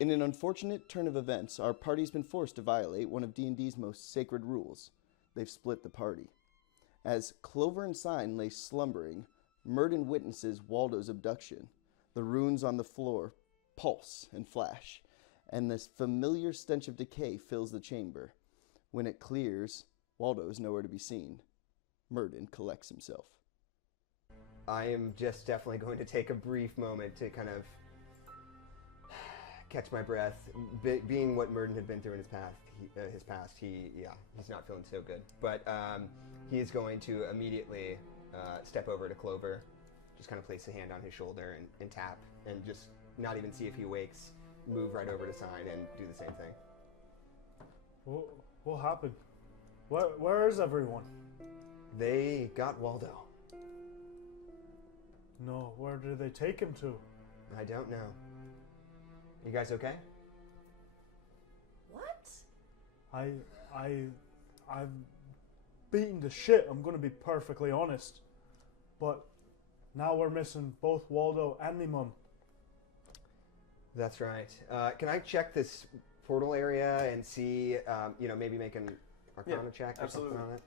In an unfortunate turn of events, our party's been forced to violate one of D&D's most sacred rules. They've split the party. As Clover and Cyne lay slumbering, Myrdon witnesses Waldo's abduction. The runes on the floor pulse and flash, and this familiar stench of decay fills the chamber. When it clears, Waldo is nowhere to be seen. Myrdon collects himself. I am just definitely going to take a brief moment to kind of catch my breath. Being what Myrdon had been through in his past, he's not feeling so good. But he is going to immediately step over to Clover, just kind of place a hand on his shoulder and tap, and just not even see if he wakes, move right over to Cyne and do the same thing. What happened? Where is everyone? They got Waldo. No, where did they take him to? I don't know. You guys okay? What? I'm beaten to shit, I'm gonna be perfectly honest. But now we're missing both Waldo and me mum. That's right. Can I check this portal area and see, maybe make an Arcana check or absolutely. something on it?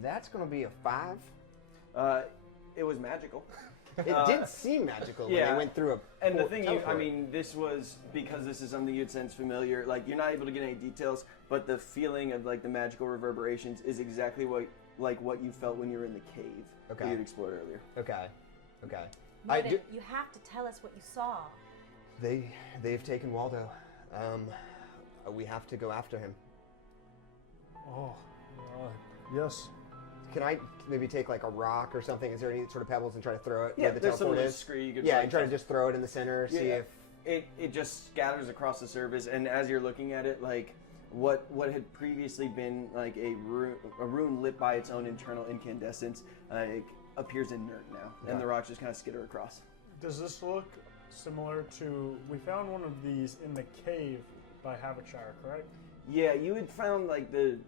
That's going to be a 5. It was magical. It did seem magical when yeah. they went through a And the thing, this was, because this is something you'd sense familiar, like, you're not able to get any details, but the feeling of, like, the magical reverberations is exactly what you felt when you were in the cave that you'd explored earlier. Okay. Myrdon, you have to tell us what you saw. They've taken Waldo. We have to go after him. Yes. Can I maybe take like a rock or something? Is there any sort of pebbles and try to throw it Yeah, where the there's some teleport is? scree you could and try to just throw it in the center, see if... It just scatters across the surface, and as you're looking at it, like, what had previously been like a rune lit by its own internal incandescence, it appears inert now, and the rocks just kind of skitter across. Does this look similar to... We found one of these in the cave by Havishire, correct? Yeah, you had found like the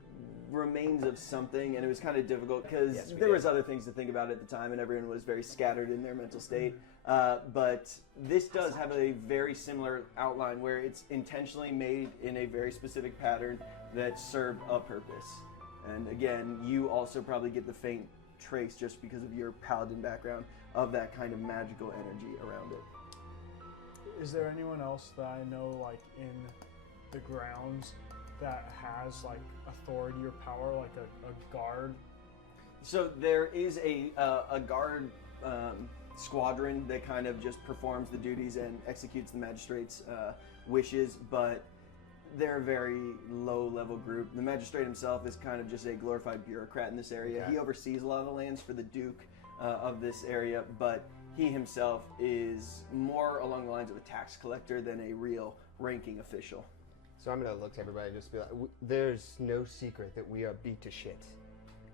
remains of something, and it was kind of difficult because there was other things to think about at the time, and everyone was very scattered in their mental state. But this does have a very similar outline where it's intentionally made in a very specific pattern that served a purpose. And again, you also probably get the faint trace, just because of your paladin background, of that kind of magical energy around it. Is there anyone else that I know, like, in the grounds that has, like, authority or power, like a guard? So there is a guard squadron that kind of just performs the duties and executes the magistrate's wishes, but they're a very low-level group. The magistrate himself is kind of just a glorified bureaucrat in this area. Okay. He oversees a lot of the lands for the Duke of this area, but he himself is more along the lines of a tax collector than a real ranking official. So I'm going to look to everybody and just be like, there's no secret that we are beat to shit.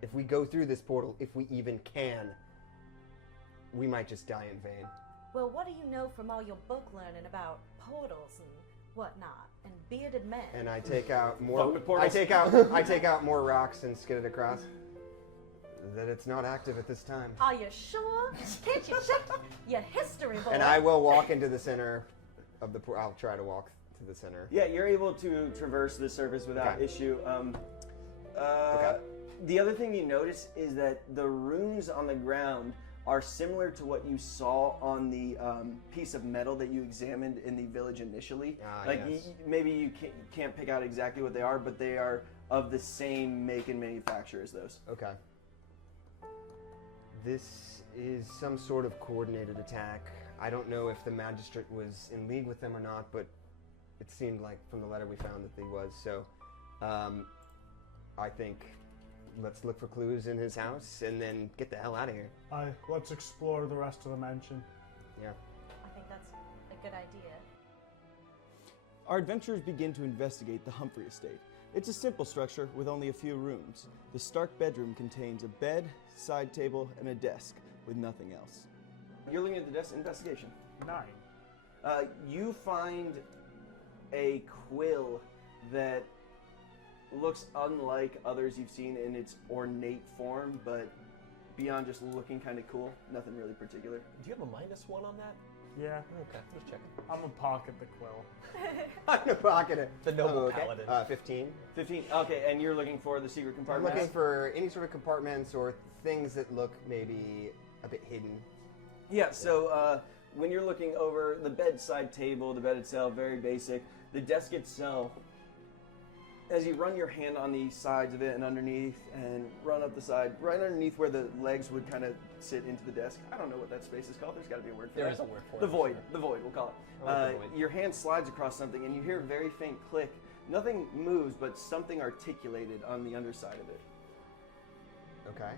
If we go through this portal, if we even can, we might just die in vain. Well, what do you know from all your book learning about portals and whatnot, and bearded men? And I take out more. Fuck with portals. I take out more rocks and skid it across. That it's not active at this time. Are you sure? Can't you check your history, boy? And I will walk into the center of the portal. I'll try to walk to the center. Yeah, you're able to traverse the surface without issue. Okay. The other thing you notice is that the runes on the ground are similar to what you saw on the piece of metal that you examined in the village initially. Maybe you can't pick out exactly what they are, but they are of the same make and manufacture as those. Okay. This is some sort of coordinated attack. I don't know if the magistrate was in league with them or not, but it seemed like from the letter we found that he was. So I think let's look for clues in his house and then get the hell out of here. Let's explore the rest of the mansion. Yeah. I think that's a good idea. Our adventurers begin to investigate the Humphrey estate. It's a simple structure with only a few rooms. The stark bedroom contains a bed, side table, and a desk with nothing else. You're looking at the desk investigation. 9. You find a quill that looks unlike others you've seen in its ornate form, but beyond just looking kind of cool, nothing really particular. Do you have a -1 on that? Yeah, Okay, just checking. I'm gonna pocket the quill. I'm gonna pocket it. The noble okay. paladin. 15. 15. Okay, and you're looking for the secret I'm compartment. looking for any sort of compartments or things that look maybe a bit hidden. Yeah, so when you're looking over the bedside table, the bed itself, very basic. The desk itself, as you run your hand on the sides of it and underneath and run up the side, right underneath where the legs would kind of sit into the desk. I don't know what that space is called. There's got to be a word for it. There is a word for it. The for void. sure. The void, we'll call it. I like the void. Your hand slides across something and you hear a very faint click. Nothing moves, but something articulated on the underside of it. Okay.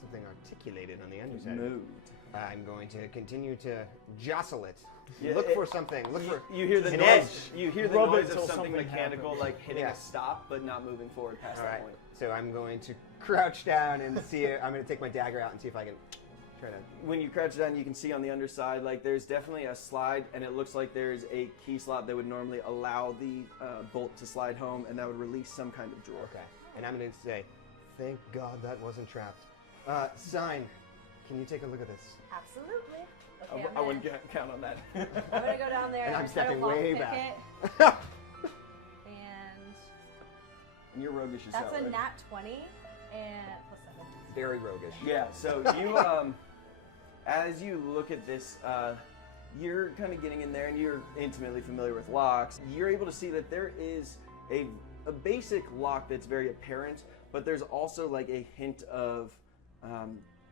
Something articulated on the underside. Moved. I'm going to continue to jostle it. Yeah, Look for something. Look for. You hear the an noise. edge. You hear the Rub it noise of till something something mechanical, happens. like hitting Yeah. a stop, but not moving forward past All that right. point. So I'm going to crouch down and see it. I'm going to take my dagger out and see if I can try to. When you crouch down, you can see on the underside, like there's definitely a slide, and it looks like there's a key slot that would normally allow the bolt to slide home, and that would release some kind of drawer. Okay. And I'm going to say, thank God that wasn't trapped. Cyne, can you take a look at this? Absolutely. I, Okay, w- I wouldn't count on that. I'm gonna go down there. And I'm gonna try to stepping way lockpick back. it, and And you're roguish as hell, that's a right? nat 20 and plus 7. Very roguish. Yeah, so you, as you look at this, you're kind of getting in there and you're intimately familiar with locks. You're able to see that there is a basic lock that's very apparent, but there's also like a hint of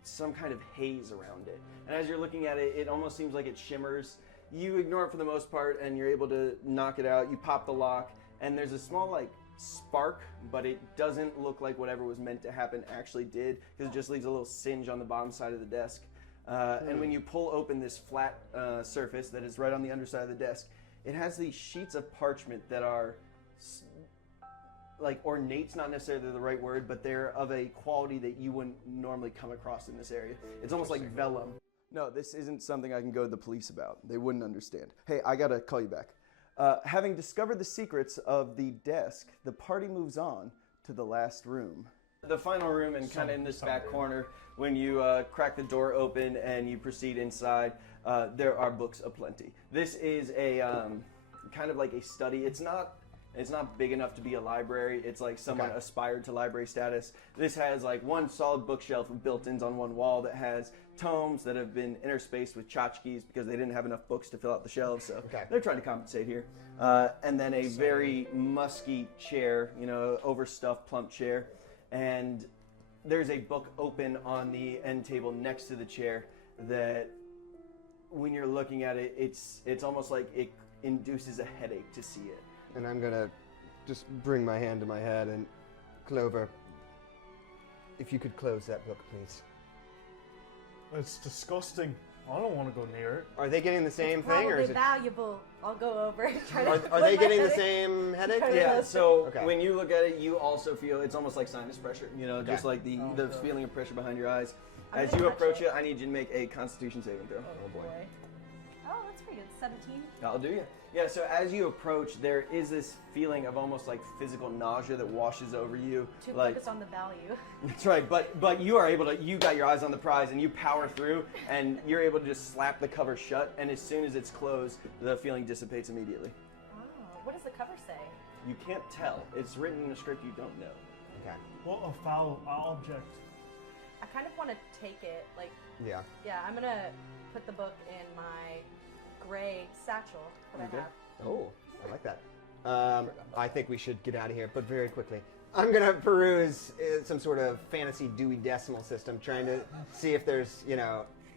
some kind of haze around it. And as you're looking at it, it almost seems like it shimmers. You ignore it for the most part and you're able to knock it out. You pop the lock and there's a small like spark, but it doesn't look like whatever was meant to happen actually did, because it just leaves a little singe on the bottom side of the desk. And when you pull open this flat surface that is right on the underside of the desk, it has these sheets of parchment that are like ornate's not necessarily the right word, but they're of a quality that you wouldn't normally come across in this area. It's almost like vellum. No, this isn't something I can go to the police about. They wouldn't understand. Hey, I gotta call you back. Having discovered the secrets of the desk, the party moves on to the last room. The final room, and kind of in this back corner, when you crack the door open and you proceed inside, there are books aplenty. This is a kind of like a study. It's not big enough to be a library. It's like someone aspired to library status. This has like one solid bookshelf with built-ins on one wall that has tomes that have been interspaced with tchotchkes because they didn't have enough books to fill out the shelves, so they're trying to compensate here. And then a very musky chair, overstuffed plump chair. And there's a book open on the end table next to the chair that when you're looking at it, it's almost like it induces a headache to see it. And I'm going to just bring my hand to my head and, Clover, if you could close that book, please. It's disgusting. I don't want to go near it. Are they getting the same thing, or Probably is it? valuable. I'll go over and try to. Are put they my getting the head in. same headache? Try to- Yeah, so Okay. when you look at it, you also feel it's almost like sinus pressure, just like the feeling of pressure behind your eyes. I'm As gonna you touch approach it. it, I need you to make a Constitution saving throw. Oh boy. Oh, that's pretty good. 17. I'll do you. Yeah, so as you approach, there is this feeling of almost like physical nausea that washes over you. Too like, focused on the value. That's right, but you are able to, you got your eyes on the prize and you power through and you're able to just slap the cover shut, and as soon as it's closed, the feeling dissipates immediately. Oh, what does the cover say? You can't tell. It's written in a script you don't know. Okay. What a foul object. I kind of want to take it. Like, Yeah. yeah, I'm gonna put the book in my gray satchel that Okay. I have. Oh, I like that. I think we should get out of here, but very quickly. I'm going to peruse some sort of fantasy Dewey Decimal System, trying to see if there's,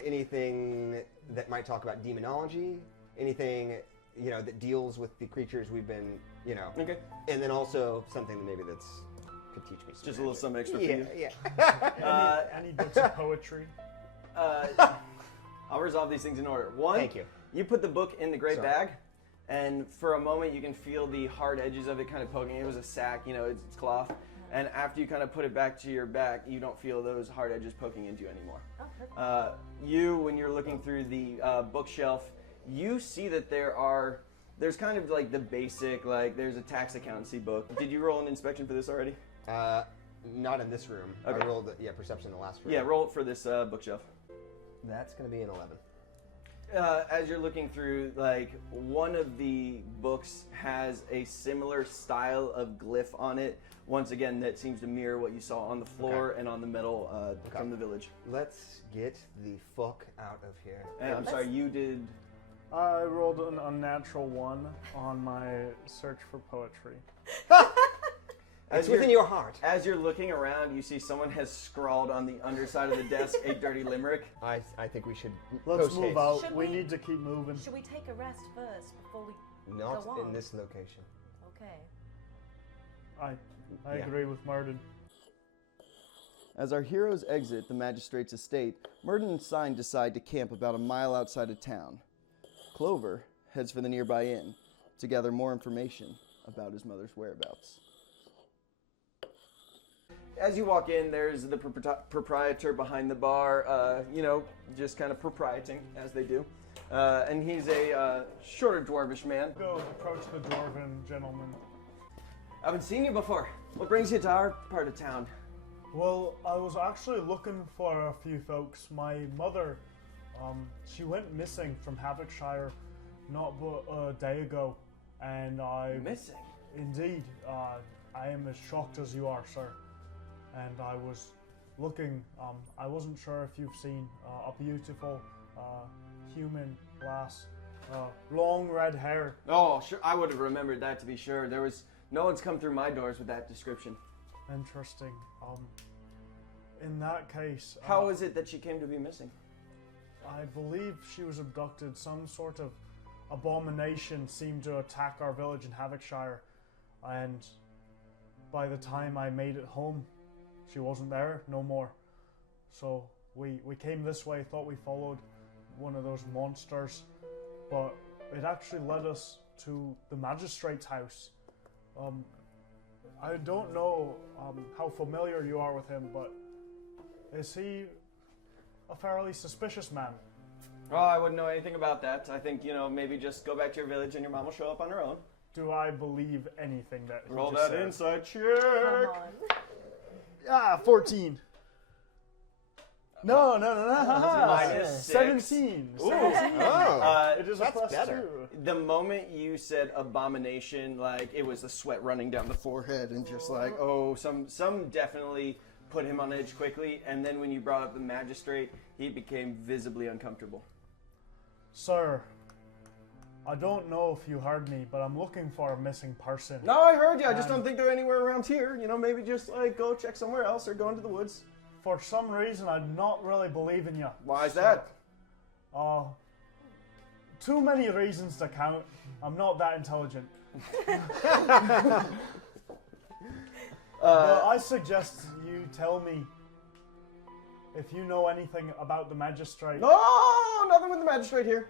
anything that might talk about demonology, anything, that deals with the creatures we've been, Okay. and then also something that maybe could teach me some Just a little magic. something extra for you. Yeah. Any books of poetry? I'll resolve these things in order. One, Thank you. You put the book in the gray Sorry. bag, and for a moment you can feel the hard edges of it kind of poking. It was a sack, it's cloth. And after you kind of put it back to your back, you don't feel those hard edges poking into you anymore. Oh, perfect. When you're looking through the bookshelf, you see that there's kind of like the basic, like there's a tax accountancy book. Did you roll an inspection for this already? Not in this room. Okay. I rolled, perception in the last room. Yeah, roll it for this bookshelf. That's going to be an 11. as you're looking through, like, one of the books has a similar style of glyph on it. Once again, that seems to mirror what you saw on the floor and on the metal from the village. Let's get the fuck out of here. And I'm sorry, you did. I rolled an unnatural 1 on my search for poetry. It's within your heart. As you're looking around, you see someone has scrawled on the underside of the desk a dirty limerick. I think we should Let's post move haste. out. Should We we- need to keep moving. Should we take a rest first before we Not go on? in this location. Okay. I Yeah. agree with Myrdon. As our heroes exit the magistrate's estate, Myrdon and Cyne decide to camp about a mile outside of town. Clover heads for the nearby inn to gather more information about his mother's whereabouts. As you walk in, there's the proprietor behind the bar, just kind of proprieting, as they do. And he's a shorter dwarvish man. Go approach the dwarven gentleman. I haven't seen you before. What brings you to our part of town? Well, I was actually looking for a few folks. My mother, she went missing from Havocshire not but a day ago, and Missing? Indeed, I am as shocked as you are, sir. And I was looking, I wasn't sure if you've seen a beautiful human lass, long red hair. Oh, sure. I would have remembered that, to be sure. No one's come through my doors with that description. Interesting. In that case, How is it that she came to be missing? I believe she was abducted. Some sort of abomination seemed to attack our village in Havocshire, and by the time I made it home, she wasn't there no more. So we came this way, thought we followed one of those monsters, but it actually led us to the magistrate's house. I don't know how familiar you are with him, but is he a fairly suspicious man? Oh, I wouldn't know anything about that. I think, maybe just go back to your village and your mom will show up on her own. Do I believe anything that he Roll just that said? inside check. Come on. 14. No. Minus 6. 17. Ooh. 17. Oh, It is that's a plus better. 2. The moment you said abomination, like, it was the sweat running down the forehead and just like, oh, some definitely put him on edge quickly. And then when you brought up the magistrate, he became visibly uncomfortable. Sir, I don't know if you heard me, but I'm looking for a missing person. No, I heard you. I just don't think they're anywhere around here. Maybe just like go check somewhere else or go into the woods. For some reason, I not really believe in you. Why is that? Too many reasons to count. I'm not that intelligent. But I suggest you tell me if you know anything about the magistrate. No, nothing with the magistrate here.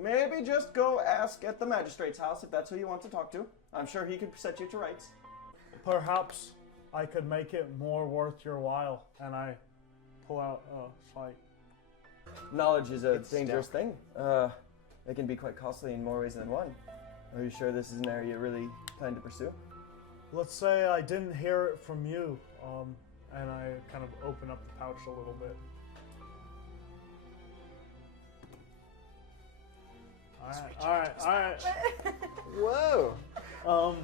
Maybe just go ask at the magistrate's house if that's who you want to talk to. I'm sure he could set you to rights. Perhaps I could make it more worth your while. And I pull out a slight. Knowledge is a It's dangerous stealth. thing. It can be quite costly in more ways than one. Are you sure this is an area you really plan to pursue? Let's say I didn't hear it from you. And I kind of open up the pouch a little bit. Alright. Whoa.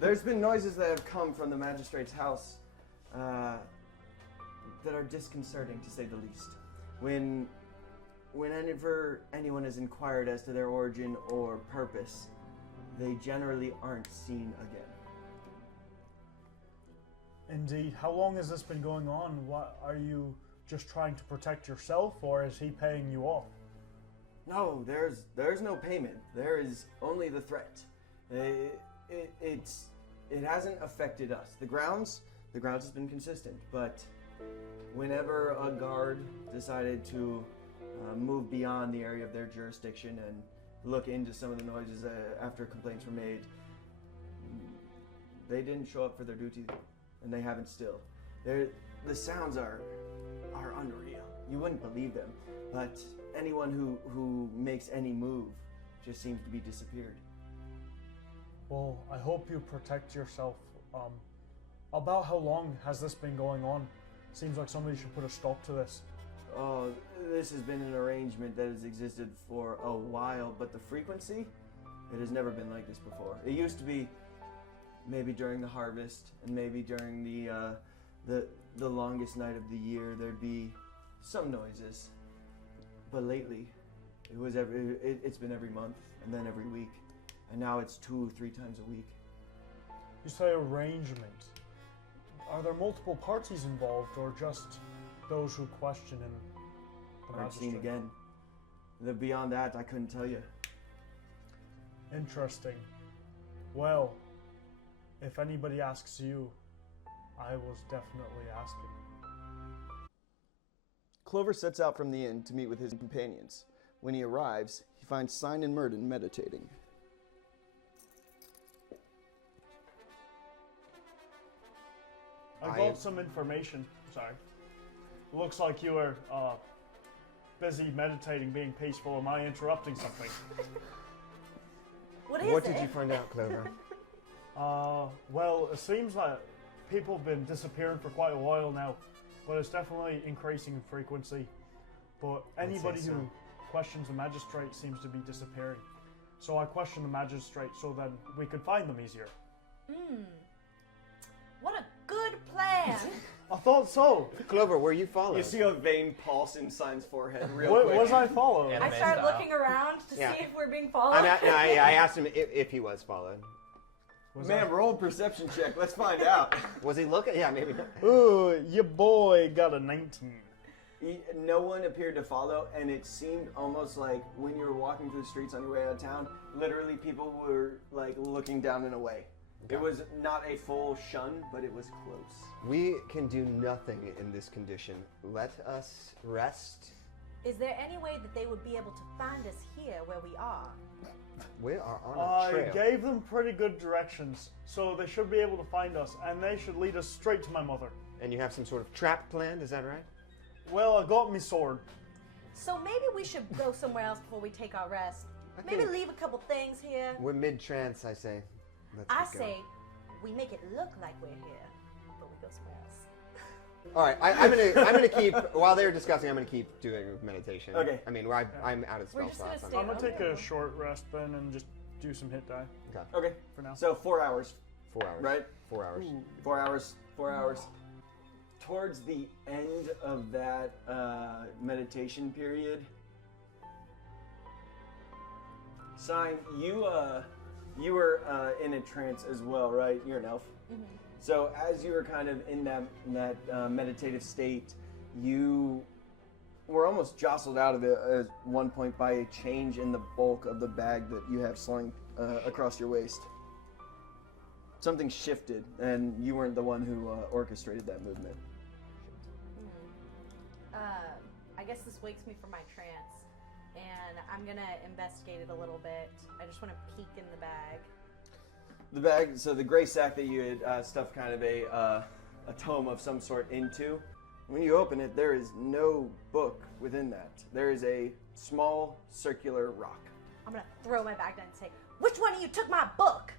There's been noises that have come from the magistrate's house that are disconcerting, to say the least. Whenever anyone is inquired as to their origin or purpose, they generally aren't seen again. Indeed. How long has this been going on? What are you just trying to protect yourself, or is he paying you off? No, there's no payment. There is only the threat. It hasn't affected us. The grounds has been consistent, but whenever a guard decided to move beyond the area of their jurisdiction and look into some of the noises after complaints were made, they didn't show up for their duty, and they haven't still. The sounds are unreal. You wouldn't believe them, but anyone who makes any move just seems to be disappeared. Well, I hope you protect yourself. About how long has this been going on? Seems like somebody should put a stop to this. Oh, this has been an arrangement that has existed for a while, but the frequency, it has never been like this before. It used to be maybe during the harvest, and maybe during the longest night of the year, there'd be some noises. But lately, it's been every month, and then every week, and now it's 2 or 3 times a week. You say arrangement. Are there multiple parties involved, or just those who question in the Aren't magistrate? seen again. Beyond that, I couldn't tell you. Interesting. Well, if anybody asks you, I was definitely asking. Clover sets out from the inn to meet with his companions. When he arrives, he finds Cyne and Myrdon meditating. I got some information. Sorry. Looks like you were busy meditating, being peaceful. Am I interrupting something? What is What it? did you find out, Clover? Well, it seems like people have been disappearing for quite a while now, but it's definitely increasing in frequency. But anybody so. who questions the magistrate seems to be disappearing. So I questioned the magistrate so then we could find them easier. What a good plan! I thought so. Clover, were you followed? You see a vein pulse in Cyne's forehead real What quick. was I followed? I started looking around to Yeah. see if we're being followed. I asked him if he was followed. Man, roll a perception check. Let's find out. Was he looking? Yeah, maybe not. Ooh, your boy got a 19. No one appeared to follow, and it seemed almost like when you were walking through the streets on your way out of town, literally people were like looking down and away. Okay. It was not a full shun, but it was close. We can do nothing in this condition. Let us rest. Is there any way that they would be able to find us here where we are? We are on a I trail. gave them pretty good directions, so they should be able to find us, and they should lead us straight to my mother. And you have some sort of trap planned, is that right? Well, I got me sword. So maybe we should go somewhere else before we take our rest. I Maybe think- leave a couple things here. We're mid-trance, I say. Let's I get going. say we make it look like we're here, but we go somewhere else. All right, I'm gonna keep while they're discussing. I'm gonna keep doing meditation. Okay. I mean, I'm out of We're spell just gonna slots. stay I'm gonna take Okay. a short rest then and just do some hit die Okay. Okay, for now. so 4 hours, 4 hours. right? 4 hours. 4 hours, 4 hours. Towards the end of that meditation period, Cyne, you were in a trance as well, right? You're an elf. So as you were kind of in that meditative state, you were almost jostled out of it at one point by a change in the bulk of the bag that you have slung across your waist. Something shifted, and you weren't the one who orchestrated that movement. I guess this wakes me from my trance, and I'm gonna investigate it a little bit. I just want to peek in the bag. The bag, so the gray sack that you had stuffed kind of a tome of some sort into, when you open it, there is no book within that. There is a small circular rock. I'm gonna throw my bag down and say, "Which one of you took my book?"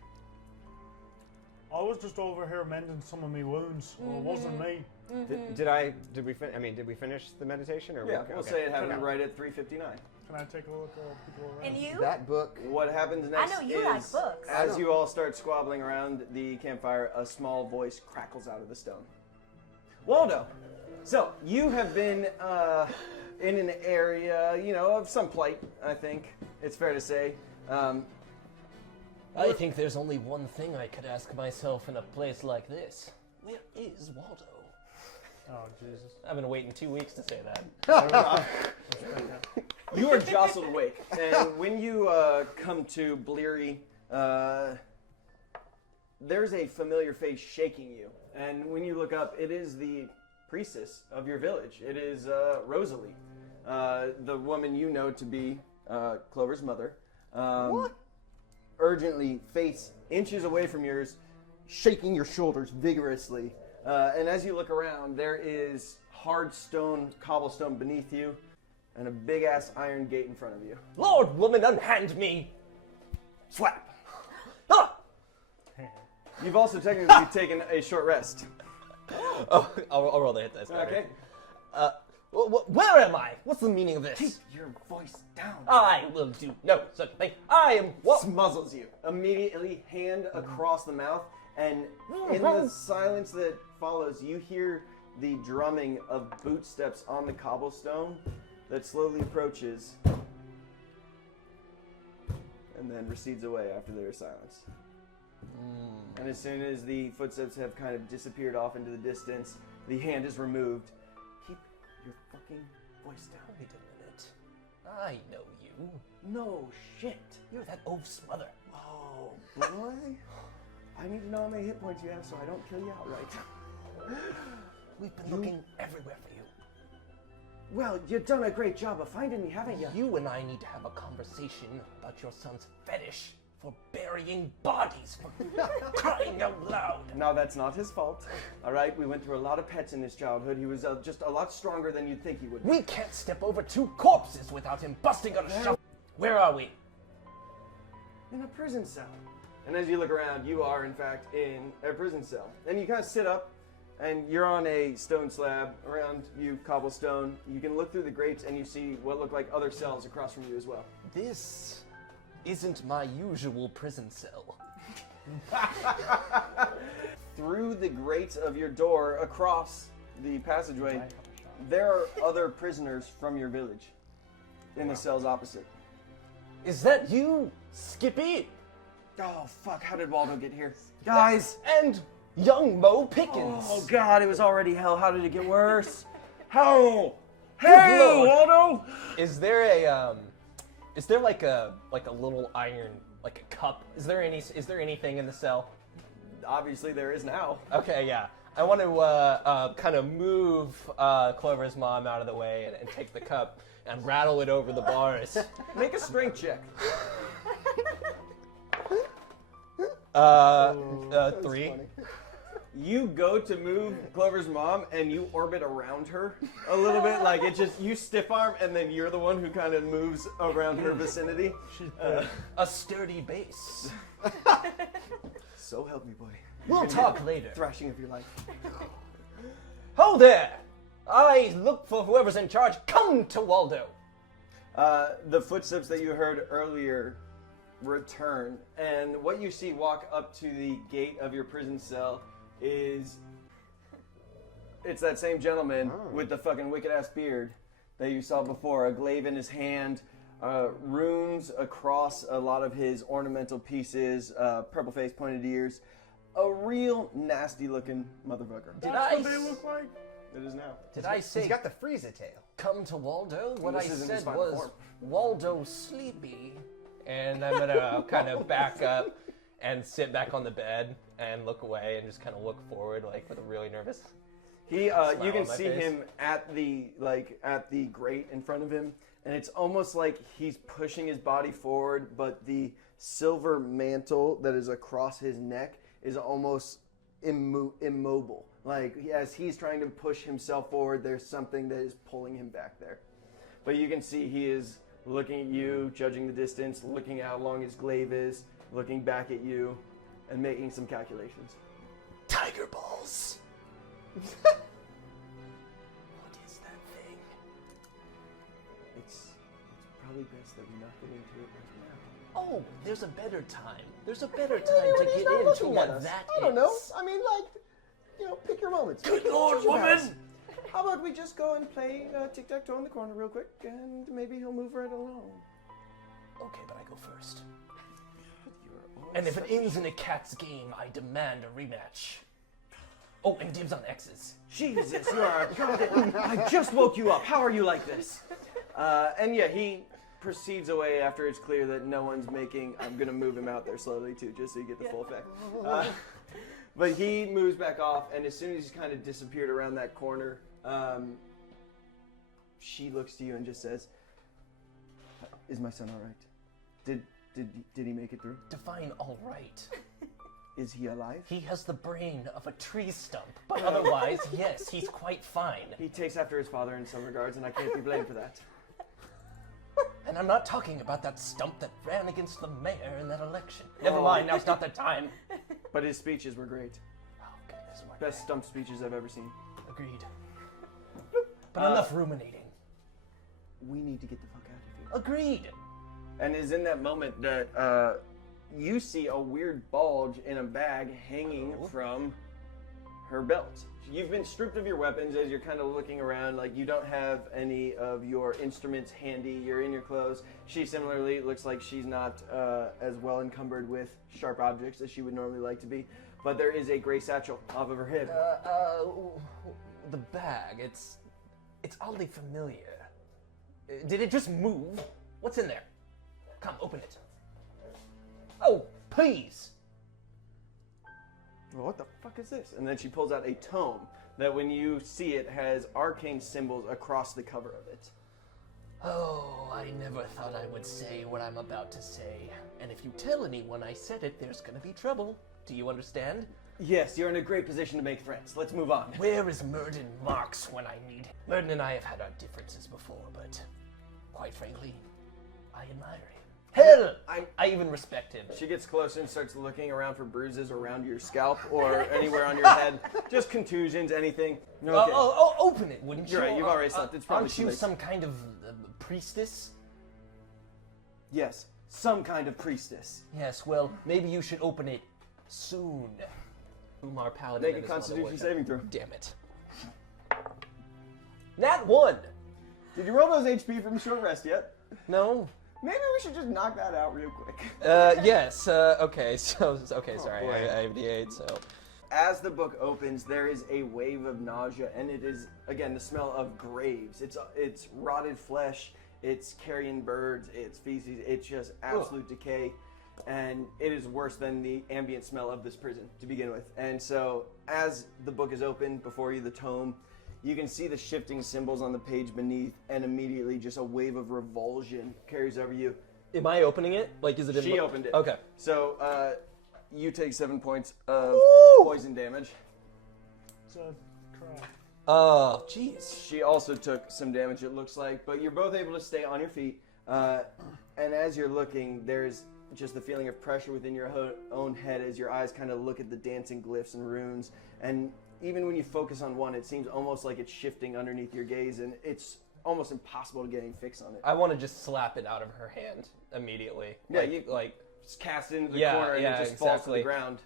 I was just over here mending some of my wounds. Well, it wasn't me. Did we finish the meditation or Yeah, okay, we'll okay. say it happened Okay. right at 3:59. Can I take a look at people around? And you? That book. What happens next know you is, like books. as you all start squabbling around the campfire, a small voice crackles out of the stone. Waldo, so you have been in an area, of some plight, I think it's fair to say. I think there's only one thing I could ask myself in a place like this. Where is Waldo? Oh, Jesus. I've been waiting 2 weeks to say that. You are jostled awake, and when you come to Bleary, there's a familiar face shaking you. And when you look up, it is the priestess of your village. It is Rosalie, the woman you know to be Clover's mother. What? Urgently, face inches away from yours, shaking your shoulders vigorously. And as you look around, there is hard stone, cobblestone beneath you, and a big-ass iron gate in front of you. Lord, woman, unhand me! Slap! Ah! You've also technically taken a short rest. Oh, I'll roll the hit dice. Okay. Where am I? What's the meaning of this? Keep your voice down. I will do no such thing. I am what? Muzzles you. Immediately, hand across the mouth, and in the silence that follows, you hear the drumming of bootsteps on the cobblestone that slowly approaches and then recedes away after there is silence. And as soon as the footsteps have kind of disappeared off into the distance, the hand is removed. Keep your fucking voice down. Wait a minute. I know you. No shit. You're that oaf's mother. Oh, boy. I need to know how many hit points you have so I don't kill you outright. We've been looking everywhere for you. Well, you've done a great job of finding me, haven't you? You and I need to have a conversation about your son's fetish for burying bodies, for crying out loud. No, that's not his fault. All right, we went through a lot of pets in his childhood. He was just a lot stronger than you'd think he would be. We can't step over 2 corpses without him busting out a shovel. Where are we? In a prison cell. And as you look around, you are, in fact, in a prison cell. And you kind of sit up, and you're on a stone slab. Around you, cobblestone. You can look through the grates, and you see what look like other cells across from you as well. This isn't my usual prison cell. Through the grates of your door, across the passageway, there are other prisoners from your village in the cells opposite. Is that you, Skippy? Oh, fuck, how did Waldo get here? Guys! And young Mo Pickens. Oh, God, it was already hell. How did it get worse? How? Hey, Lord. Waldo! Is there a is there like a little iron, like a cup? Is there anything in the cell? Obviously, there is now. Okay, yeah. I want to kind of move Clover's mom out of the way and take the cup and rattle it over the bars. Make a strength check. 3. Funny. You go to move Clover's mom and you orbit around her a little bit. Like it just, you stiff arm and then you're the one who kind of moves around her vicinity. A sturdy base. So help me, boy. We'll talk later. Thrashing of your life. Ho there! I look for whoever's in charge. Come to Waldo. The footsteps that you heard earlier return, and what you see walk up to the gate of your prison cell is it's that same gentleman with the fucking wicked ass beard that you saw before, a glaive in his hand, runes across a lot of his ornamental pieces, purple face, pointed ears, a real nasty looking motherfucker. That's what they look like? It is now. Did I say He's got the Frieza tail. come to Waldo? What I This isn't his said final was form. Waldo sleepy. And I'm gonna kind of back up and sit back on the bed and look away and just kind of look forward, like with a really nervous. He, you Smile can on my see face. him at the grate in front of him, and it's almost like he's pushing his body forward, but the silver mantle that is across his neck is almost immobile. Like as he's trying to push himself forward, there's something that is pulling him back there. But you can see he is looking at you, judging the distance, looking at how long his glaive is, looking back at you, and making some calculations. Tiger balls. What is that thing? It's probably best that we not get into it right now. Oh, there's a better time. There's a better time to get into what that is. I don't know. I mean, like, pick your moments. Good Lord, Choose your woman! paths. How about we just go and play tic-tac-toe in the corner real quick, and maybe he'll move right along. Okay, but I go first. You're And if it ends in a cat's game, I demand a rematch. Oh, and dibs on X's. Jesus, you are a goddamn... I just woke you up. How are you like this? And yeah, he proceeds away after it's clear that no one's making... I'm going to move him out there slowly, too, just so you get the full effect. But he moves back off, and as soon as he's kind of disappeared around that corner, she looks to you and just says, "Is my son all right? Did he make it through? Define all right. Is he alive?" He has the brain of a tree stump, but otherwise, yes, he's quite fine. He takes after his father in some regards, and I can't be blamed for that. And I'm not talking about that stump that ran against the mayor in that election. Never Oh. mind, now's not the time. But his speeches were great. Oh, goodness, my Best stump speeches I've ever seen. Agreed. But enough ruminating. We need to get the fuck out of here. Agreed. And is in that moment that you see a weird bulge in a bag hanging from her belt. You've been stripped of your weapons as you're kind of looking around, like you don't have any of your instruments handy, you're in your clothes. She similarly looks like she's not as well encumbered with sharp objects as she would normally like to be, but there is a gray satchel off of her hip. The bag, it's oddly familiar. Did it just move? What's in there? Come, open it. Oh, please. Well, what the fuck is this? And then she pulls out a tome that when you see it has arcane symbols across the cover of it. Oh, I never thought I would say what I'm about to say. And if you tell anyone I said it, there's gonna be trouble. Do you understand? Yes, you're in a great position to make friends. Let's move on. Where is Myrdon Marks when I need him? Myrdon and I have had our differences before, but quite frankly, I admire him. Hell, I even respect him. She gets closer and starts looking around for bruises around your scalp or anywhere on your head. Just contusions, anything. Okay. Open it, wouldn't you? You're right, you've already slept. It's probably Aren't you too late. some kind of priestess? Yes, some kind of priestess. Yes, well, maybe you should open it soon. Umar Paladin Make and a his mother Constitution would- saving throw. Damn it. Nat 1! Did you roll those HP from short rest yet? No. Maybe we should just knock that out real quick. Yes, okay, sorry, boy. I have D8, so. As the book opens, there is a wave of nausea, and it is, again, the smell of graves. It's rotted flesh, it's carrion birds, it's feces, it's just absolute decay, and it is worse than the ambient smell of this prison to begin with. And so, as the book is open before you, the tome, you can see the shifting symbols on the page beneath, and immediately just a wave of revulsion carries over you. Am I opening it? Like, is it in She opened it. Okay. So, you take 7 points of poison damage. It's a crap. Oh, jeez. She also took some damage, it looks like, but you're both able to stay on your feet. And as you're looking, there's just the feeling of pressure within your own head as your eyes kind of look at the dancing glyphs and runes. And even when you focus on one, it seems almost like it's shifting underneath your gaze, and it's almost impossible to get any fix on it. I want to just slap it out of her hand immediately. Yeah, like, Just cast it into the Yeah, corner and yeah, it just falls to exactly. the ground.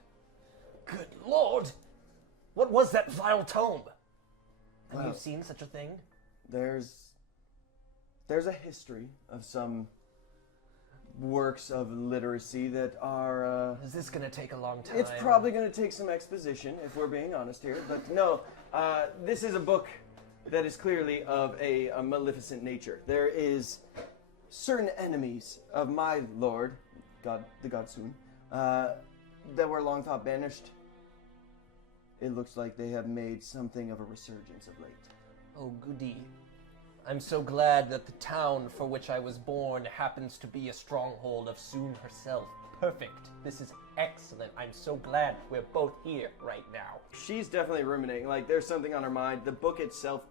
good lord! What was that vile tome? Have Well, you seen such a thing? There's a history of some works of literacy that are Is this gonna take a long time? it's probably going to take some exposition if we're being honest here, but no, this is a book that is clearly of a maleficent nature. There is certain enemies of my lord, the god Soon, that were long thought banished. It looks like they have made something of a resurgence of late. Oh, goody. I'm so glad that the town for which I was born happens to be a stronghold of Soon herself. Perfect. This is excellent. I'm so glad we're both here right now. She's definitely ruminating. Like, there's something on her mind. The book itself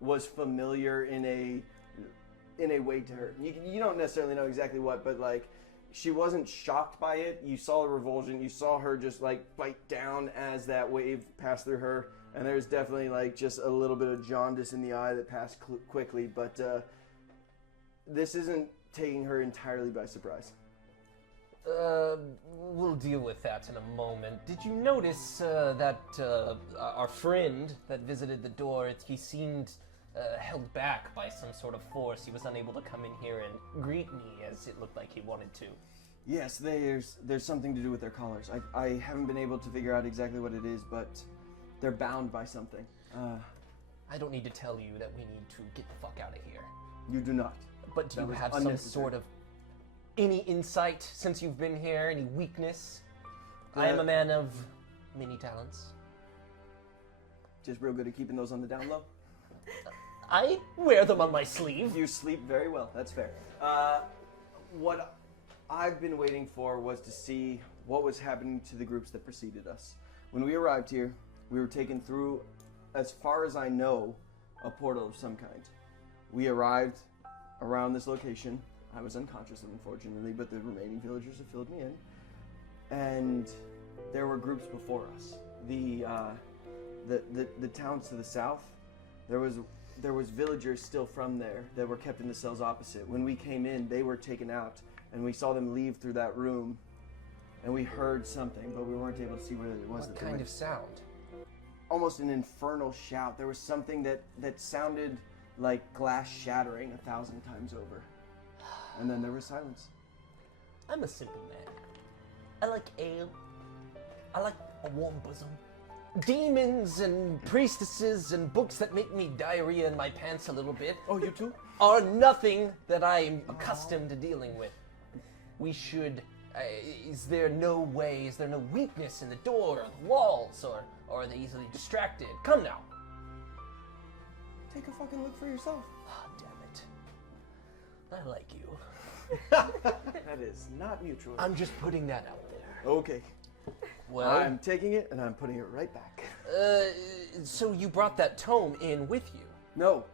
was familiar in a way to her. You don't necessarily know exactly what, but like, she wasn't shocked by it. You saw the revulsion. You saw her just like bite down as that wave passed through her. And there's definitely like just a little bit of jaundice in the eye that passed quickly. But this isn't taking her entirely by surprise. We'll deal with that in a moment. Did you notice that our friend that visited the door, he seemed held back by some sort of force? He was unable to come in here and greet me as it looked like he wanted to. Yes, there's something to do with their collars. I haven't been able to figure out exactly what it is, but they're bound by something. I don't need to tell you that we need to get the fuck out of here. You do not. But do That you was have some unnecessary. sort of any insight since you've been here? Any weakness? I am a man of many talents. Just real good at keeping those on the down low. I wear them on my sleeve. You sleep very well. That's fair. What I've been waiting for was to see what was happening to the groups that preceded us. When we arrived here, we were taken through, as far as I know, a portal of some kind. We arrived around this location. I was unconscious, unfortunately, but the remaining villagers have filled me in. And there were groups before us. The towns to the south, there was there was villagers still from there that were kept in the cells opposite. When we came in, they were taken out, and we saw them leave through that room, and we heard something, but we weren't able to see what it was. What kind of sound? Almost an infernal shout. There was something that sounded like glass shattering 1,000 times over. And then there was silence. I'm a simple man. I like ale. I like a warm bosom. Demons and priestesses and books that make me diarrhea in my pants a little bit. Oh, you too? Are nothing that I'm accustomed to dealing with. We should... is there no weakness in the door or the walls, or are they easily distracted? Come now. Take a fucking look for yourself. Ah, damn it. I like you. That is not mutual. I'm just putting that out there. Okay. Well, I'm taking it and I'm putting it right back. So you brought that tome in with you? No.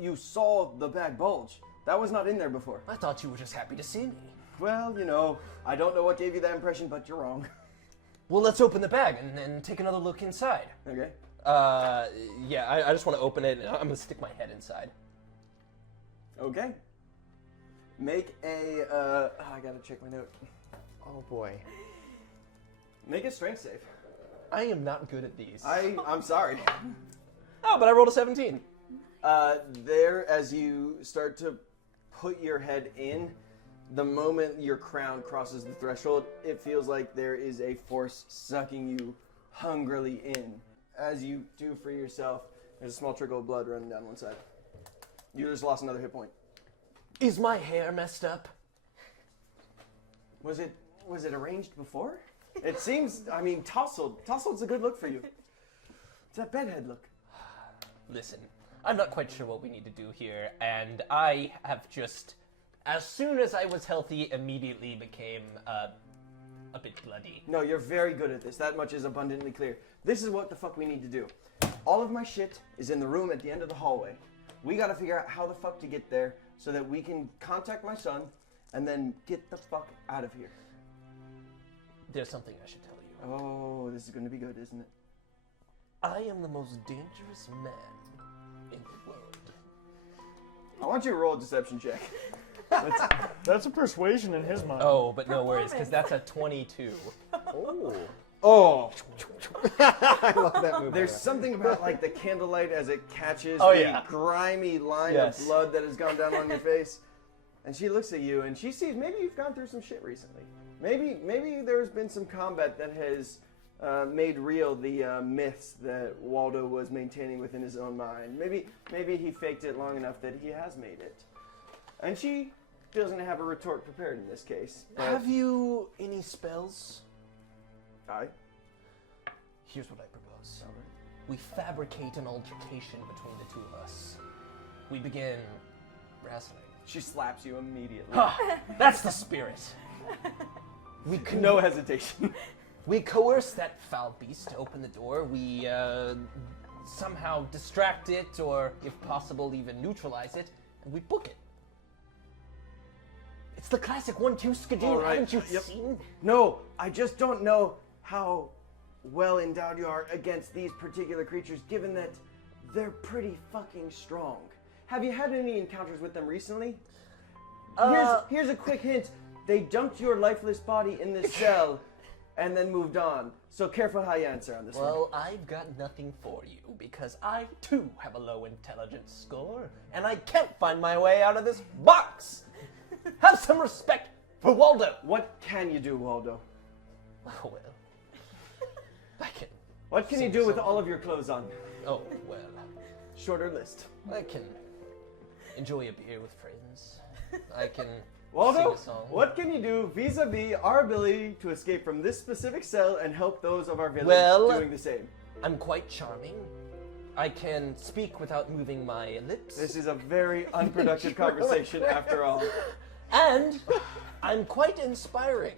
You saw the bag bulge. That was not in there before. I thought you were just happy to see me. Well, I don't know what gave you that impression, but you're wrong. Well, let's open the bag and take another look inside. Okay. Yeah, I just want to open it, and I'm going to stick my head inside. Okay. Make a, I gotta check my note. Oh boy. Make a strength save. I am not good at these. I'm sorry. Oh, but I rolled a 17. There, as you start to put your head in, the moment your crown crosses the threshold, it feels like there is a force sucking you hungrily in. As you do free yourself, there's a small trickle of blood running down one side. You just lost another hit point. Is my hair messed up? Was it arranged before? It seems, tousled. Tousled's a good look for you. It's that bedhead look. Listen, I'm not quite sure what we need to do here, and I have just, as soon as I was healthy, immediately became a bit bloody. No, you're very good at this. That much is abundantly clear. This is what the fuck we need to do. All of my shit is in the room at the end of the hallway. We gotta figure out how the fuck to get there so that we can contact my son and then get the fuck out of here. There's something I should tell you. Oh, this is gonna be good, isn't it? I am the most dangerous man in the world. I want you to roll a deception check. That's a persuasion in his mind. Oh, but no worries, because that's a 22. Oh, I love that movie. there's something about like the candlelight as it catches Oh, the yeah. grimy line Yes. of blood that has gone down on your face. And she looks at you and she sees maybe you've gone through some shit recently. Maybe there's been some combat that has made real the myths that Waldo was maintaining within his own mind. Maybe he faked it long enough that he has made it. And she doesn't have a retort prepared in this case. But Have you any spells? Aye. Here's what I propose. We fabricate an altercation between the two of us. We begin wrestling. She slaps you immediately. Ha! That's the spirit. No hesitation. We coerce that foul beast to open the door. We somehow distract it, or if possible, even neutralize it, and we book it. It's the classic 1-2 skidoo. All right. Haven't you Yep. seen? No, I just don't know how well endowed you are against these particular creatures, given that they're pretty fucking strong. Have you had any encounters with them recently? Here's a quick hint. They dumped your lifeless body in this cell and then moved on. So careful how you answer on this one. Well, I've got nothing for you, because I, too, have a low intelligence score, and I can't find my way out of this box! Have some respect for Waldo! What can you do, Waldo? Oh, well. I can... What can you do with all of your clothes on? Oh, well. Shorter list. I can enjoy a beer with friends. I can Waldo, sing a song. what can you do vis-a-vis our ability to escape from this specific cell and help those of our village Well- doing the same? I'm quite charming. I can speak without moving my lips. This is a very unproductive conversation after all. And I'm quite inspiring.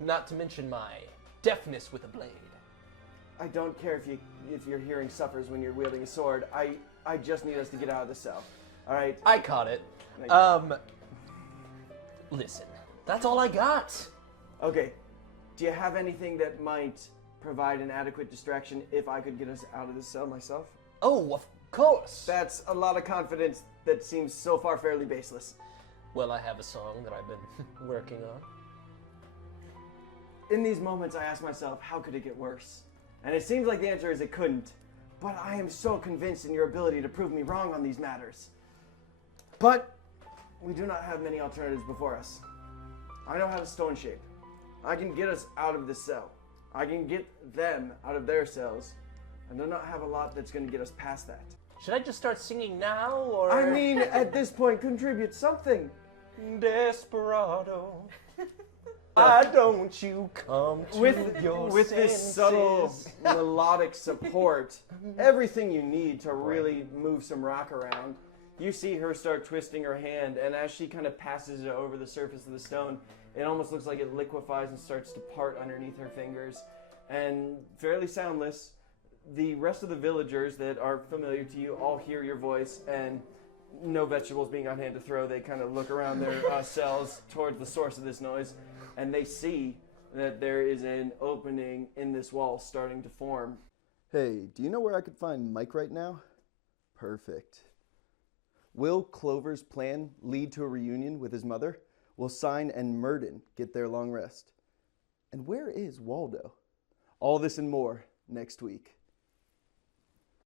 Not to mention my deafness with a blade. I don't care if your hearing suffers when you're wielding a sword. I just need us to get out of the cell. All right? I caught it. Thank you. Listen, that's all I got. Okay. Do you have anything that might provide an adequate distraction if I could get us out of the cell myself? Oh, course. That's a lot of confidence that seems so far fairly baseless. Well, I have a song that I've been working on. In these moments, I ask myself, how could it get worse? And it seems like the answer is it couldn't. But I am so convinced in your ability to prove me wrong on these matters. But we do not have many alternatives before us. I know how to stone shape. I can get us out of this cell. I can get them out of their cells. I do not have a lot that's going to get us past that. Should I just start singing now, or? I mean, at this point, contribute something. Desperado, why don't you come to your With this senses? subtle melodic support, everything you need to really move some rock around. You see her start twisting her hand, and as she kind of passes it over the surface of the stone, it almost looks like it liquefies and starts to part underneath her fingers. And fairly soundless, the rest of the villagers that are familiar to you all hear your voice, and no vegetables being on hand to throw, they kind of look around their cells towards the source of this noise, and they see that there is an opening in this wall starting to form. Hey, do you know where I could find Mike right now? Perfect. Will Clover's plan lead to a reunion with his mother? Will Cyne and Myrdon get their long rest? And where is Waldo? All this and more next week.